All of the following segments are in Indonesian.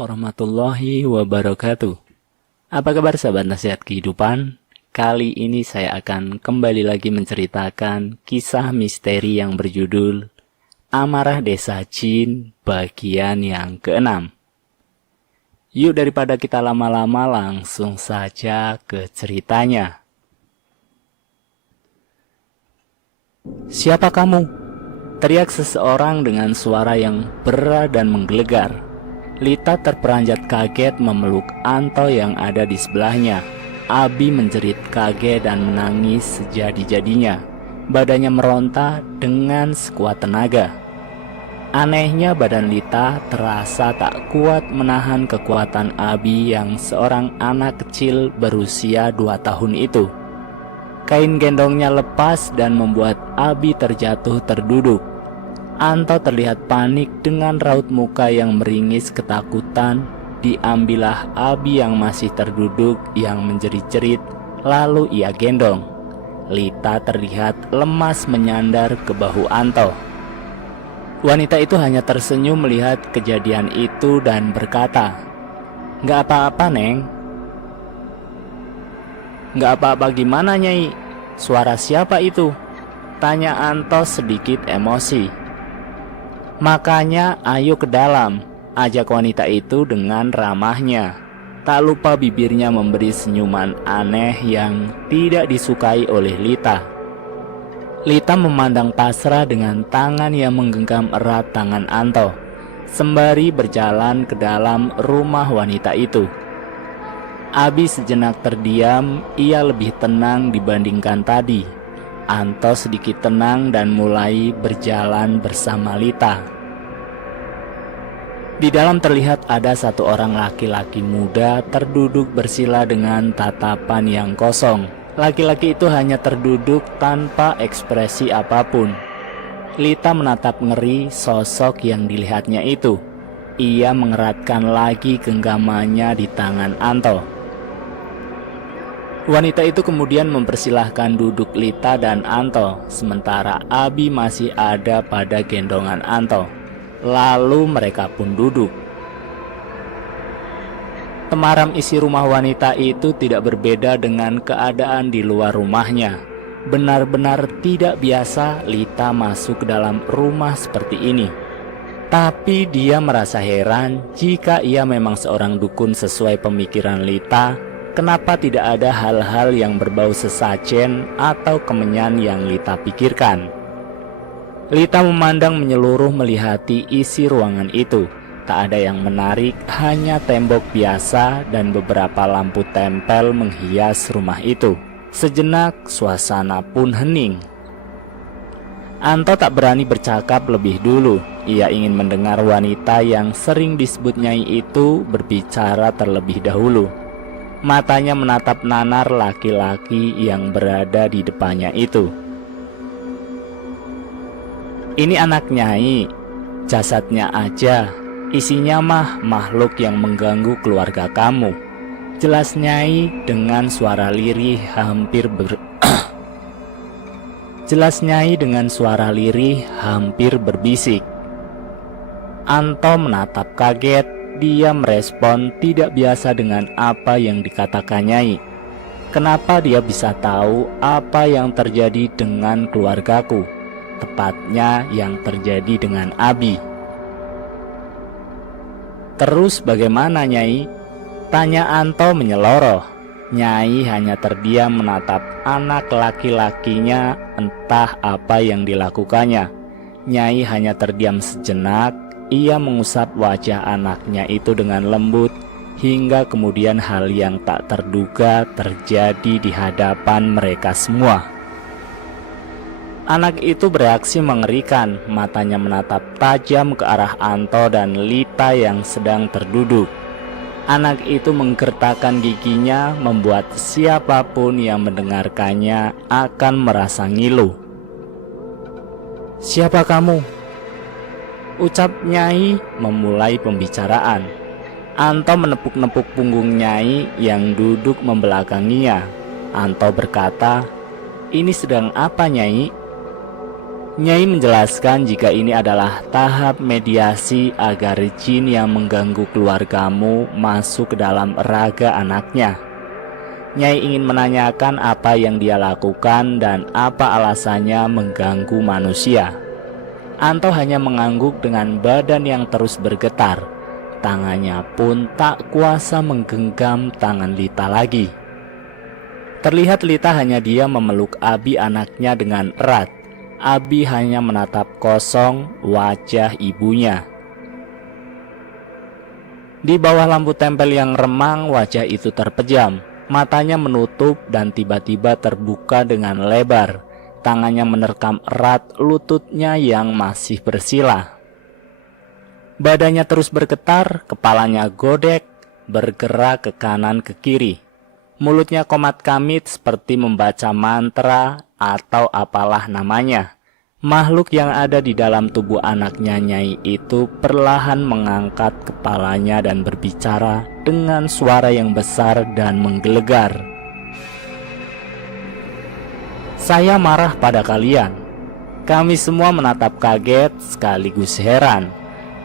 warahmatullahi wabarakatuh. Apa kabar sahabat nasihat kehidupan? Kali ini saya akan kembali lagi menceritakan kisah misteri yang berjudul Amarah Desa Jin bagian yang ke-6. Yuk daripada kita lama-lama langsung saja ke ceritanya. Siapa kamu? Teriak seseorang dengan suara yang berat dan menggelegar. Lita terperanjat kaget memeluk Anto yang ada di sebelahnya. Abi menjerit kaget dan menangis sejadi-jadinya. Badannya meronta dengan sekuat tenaga. Anehnya badan Lita terasa tak kuat menahan kekuatan Abi yang seorang anak kecil berusia 2 tahun itu. Kain gendongnya lepas dan membuat Abi terjatuh terduduk. Anto terlihat panik dengan raut muka yang meringis ketakutan. Diambillah Abi yang masih terduduk yang menjerit-jerit, lalu ia gendong. Lita terlihat lemas menyandar ke bahu Anto. Wanita itu hanya tersenyum melihat kejadian itu dan berkata, "Nggak apa-apa, Neng." "Nggak apa-apa gimana, Nyai? Suara siapa itu?" tanya Anto sedikit emosi. "Makanya ayo ke dalam," ajak wanita itu dengan ramahnya. Tak lupa bibirnya memberi senyuman aneh yang tidak disukai oleh Lita. Lita memandang pasrah dengan tangan yang menggenggam erat tangan Anto, sembari berjalan ke dalam rumah wanita itu. Abi sejenak terdiam, ia lebih tenang dibandingkan tadi. Anto sedikit tenang dan mulai berjalan bersama Lita. Di dalam terlihat ada satu orang laki-laki muda terduduk bersila dengan tatapan yang kosong. Laki-laki itu hanya terduduk tanpa ekspresi apapun. Lita menatap ngeri sosok yang dilihatnya itu. Ia mengeratkan lagi genggamannya di tangan Anto. Wanita itu kemudian mempersilahkan duduk Lita dan Anto, sementara Abi masih ada pada gendongan Anto. Lalu mereka pun duduk. Temaram isi rumah wanita itu tidak berbeda dengan keadaan di luar rumahnya. Benar-benar tidak biasa Lita masuk ke dalam rumah seperti ini. Tapi dia merasa heran jika ia memang seorang dukun sesuai pemikiran Lita. Kenapa tidak ada hal-hal yang berbau sesajen atau kemenyan yang Lita pikirkan? Lita memandang menyeluruh melihati isi ruangan itu. Tak ada yang menarik, hanya tembok biasa dan beberapa lampu tempel menghias rumah itu. Sejenak suasana pun hening. Anto tak berani bercakap lebih dulu. Ia ingin mendengar wanita yang sering disebut Nyai itu berbicara terlebih dahulu. Matanya menatap nanar laki-laki yang berada di depannya itu. "Ini anak Nyai, jasadnya aja, isinya mah makhluk yang mengganggu keluarga kamu," jelas Nyai dengan suara lirih hampir berbisik. Anto menatap kaget. Dia merespon tidak biasa dengan apa yang dikatakan Nyai. "Kenapa dia bisa tahu apa yang terjadi dengan keluargaku? Tepatnya yang terjadi dengan Abi." "Terus bagaimana, Nyai?" tanya Anto menyeloroh. Nyai hanya terdiam menatap anak laki-lakinya, entah apa yang dilakukannya. Nyai hanya terdiam sejenak. Ia mengusap wajah anaknya itu dengan lembut, hingga kemudian hal yang tak terduga terjadi di hadapan mereka semua. Anak itu bereaksi mengerikan, matanya menatap tajam ke arah Anto dan Lita yang sedang terduduk. Anak itu menggertakkan giginya, membuat siapapun yang mendengarkannya akan merasa ngilu. "Siapa kamu?" ucap Nyai memulai pembicaraan. Anto menepuk-nepuk punggung Nyai yang duduk membelakanginya. Anto berkata, "Ini sedang apa, Nyai?" Nyai menjelaskan jika ini adalah tahap mediasi agar jin yang mengganggu keluargamu masuk ke dalam raga anaknya. Nyai ingin menanyakan apa yang dia lakukan dan apa alasannya mengganggu manusia. Anto hanya mengangguk dengan badan yang terus bergetar. Tangannya pun tak kuasa menggenggam tangan Lita lagi. Terlihat Lita hanya diam memeluk Abi anaknya dengan erat. Abi hanya menatap kosong wajah ibunya. Di bawah lampu tempel yang remang, wajah itu terpejam. Matanya menutup dan tiba-tiba terbuka dengan lebar. Tangannya menerkam erat lututnya yang masih bersila. Badannya terus bergetar, kepalanya godek, bergerak ke kanan ke kiri. Mulutnya komat kamit seperti membaca mantra atau apalah namanya. Makhluk yang ada di dalam tubuh anaknya Nyai itu perlahan mengangkat kepalanya dan berbicara dengan suara yang besar dan menggelegar. Saya marah pada kalian. Kami semua menatap kaget sekaligus heran.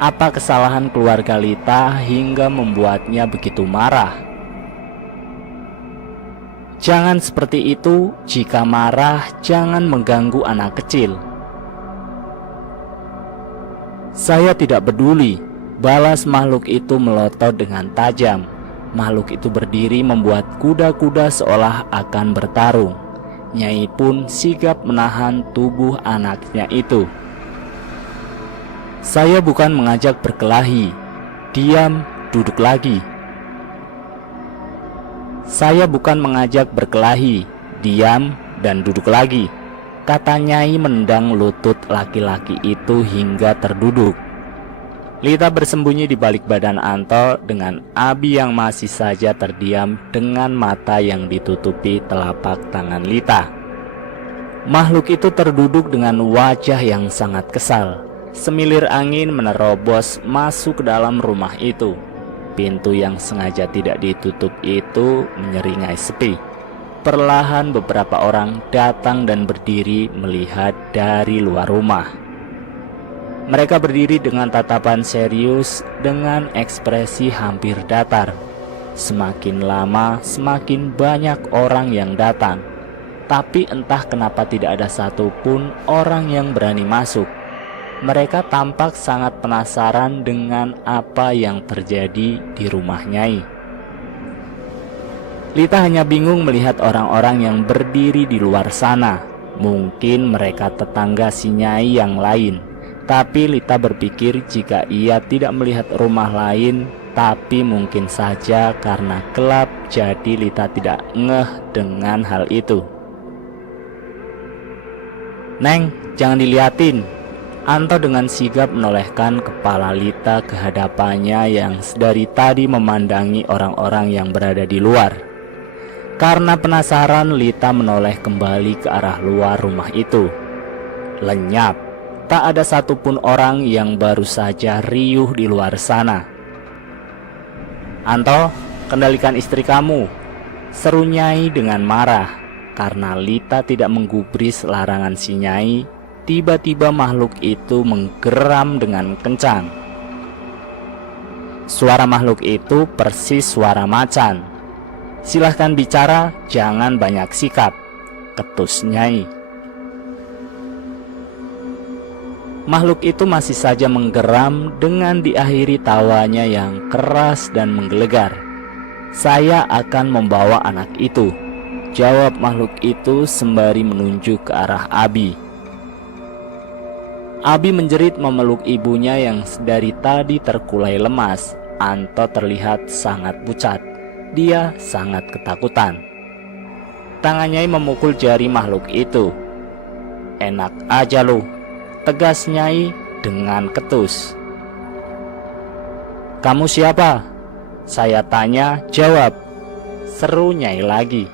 Apa kesalahan keluarga Lita hingga membuatnya begitu marah? Jangan seperti itu, jika marah jangan mengganggu anak kecil. Saya tidak peduli, balas makhluk itu melotot dengan tajam. Makhluk itu berdiri membuat kuda-kuda seolah akan bertarung. Nyai pun sigap menahan tubuh anaknya itu. Saya bukan mengajak berkelahi. Diam, duduk lagi. Saya bukan mengajak berkelahi. Diam dan duduk lagi, kata Nyai menendang lutut laki-laki itu hingga terduduk. Lita bersembunyi di balik badan Anto dengan Abi yang masih saja terdiam dengan mata yang ditutupi telapak tangan Lita. Makhluk itu terduduk dengan wajah yang sangat kesal. Semilir angin menerobos masuk ke dalam rumah itu. Pintu yang sengaja tidak ditutup itu menyeringai sepi. Perlahan beberapa orang datang dan berdiri melihat dari luar rumah. Mereka berdiri dengan tatapan serius dengan ekspresi hampir datar. Semakin lama semakin banyak orang yang datang. Tapi entah kenapa tidak ada satupun orang yang berani masuk. Mereka tampak sangat penasaran dengan apa yang terjadi di rumah Nyai. Lita hanya bingung melihat orang-orang yang berdiri di luar sana. Mungkin mereka tetangga si Nyai yang lain. Tapi Lita berpikir jika ia tidak melihat rumah lain, tapi mungkin saja karena gelap jadi Lita tidak ngeh dengan hal itu. Neng, jangan diliatin. Anto dengan sigap menolehkan kepala Lita ke hadapannya yang dari tadi memandangi orang-orang yang berada di luar. Karena penasaran, Lita menoleh kembali ke arah luar rumah itu. Lenyap, tak ada satupun orang yang baru saja riuh di luar sana. Anto, kendalikan istri kamu, seru Nyai dengan marah. Karena Lita tidak menggubris larangan si Nyai, tiba-tiba makhluk itu menggeram dengan kencang. Suara makhluk itu persis suara macan. Silahkan bicara, jangan banyak sikap, ketus Nyai. Makhluk itu masih saja menggeram dengan diakhiri tawanya yang keras dan menggelegar. Saya akan membawa anak itu, jawab makhluk itu sembari menunjuk ke arah Abi. Abi menjerit memeluk ibunya yang dari tadi terkulai lemas. Anto terlihat sangat pucat. Dia sangat ketakutan. Tangannya memukul jari makhluk itu. Enak aja lu, tegas Nyai dengan ketus. Kamu siapa? Saya tanya, jawab, seru Nyai lagi.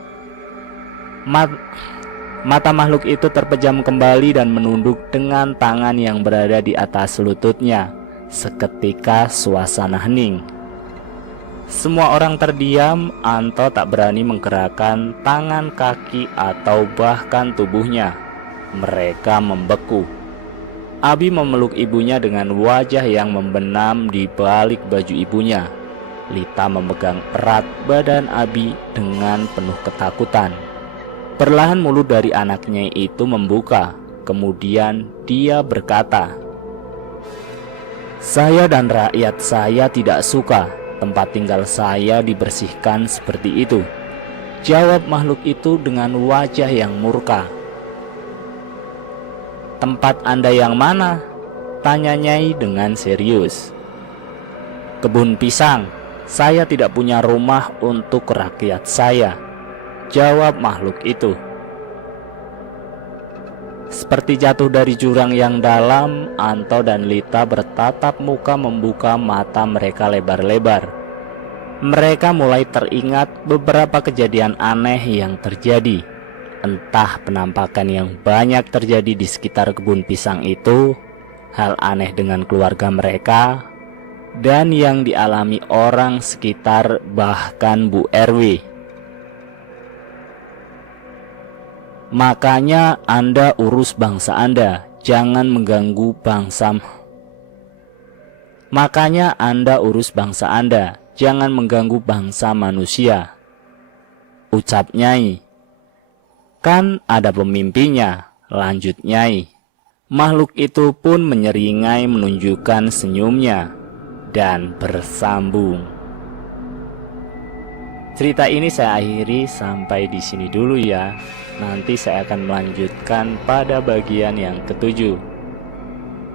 Mata makhluk itu terpejam kembali dan menunduk dengan tangan yang berada di atas lututnya. Seketika suasana hening. Semua orang terdiam. Anto tak berani menggerakkan tangan, kaki, atau bahkan tubuhnya. Mereka membeku. Abi memeluk ibunya dengan wajah yang membenam di balik baju ibunya. Lita memegang erat badan Abi dengan penuh ketakutan. Perlahan mulut dari anaknya itu membuka. Kemudian dia berkata, "Saya dan rakyat saya tidak suka tempat tinggal saya dibersihkan seperti itu," jawab makhluk itu dengan wajah yang murka. "Tempat Anda yang mana?" tanya Nyai dengan serius. "Kebun pisang. Saya tidak punya rumah untuk rakyat saya," jawab makhluk itu. Seperti jatuh dari jurang yang dalam, Anto dan Lita bertatap muka membuka mata mereka lebar-lebar. Mereka mulai teringat beberapa kejadian aneh yang terjadi. Entah penampakan yang banyak terjadi di sekitar kebun pisang itu, hal aneh dengan keluarga mereka, dan yang dialami orang sekitar, bahkan Bu RW. Makanya Anda urus bangsa Anda, jangan mengganggu bangsa. Makanya Anda urus bangsa Anda, jangan mengganggu bangsa manusia, ucap Nyai. "Kan ada pemimpinya," lanjut Nyai. Makhluk itu pun menyeringai menunjukkan senyumnya dan bersambung. Cerita ini saya akhiri sampai di sini dulu ya. Nanti saya akan melanjutkan pada bagian yang ketujuh.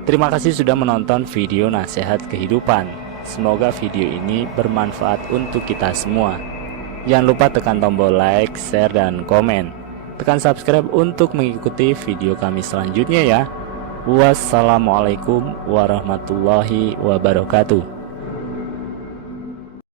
Terima kasih sudah menonton video nasihat kehidupan. Semoga video ini bermanfaat untuk kita semua. Jangan lupa tekan tombol like, share, dan komen. Tekan subscribe untuk mengikuti video kami selanjutnya ya. Wassalamualaikum warahmatullahi wabarakatuh.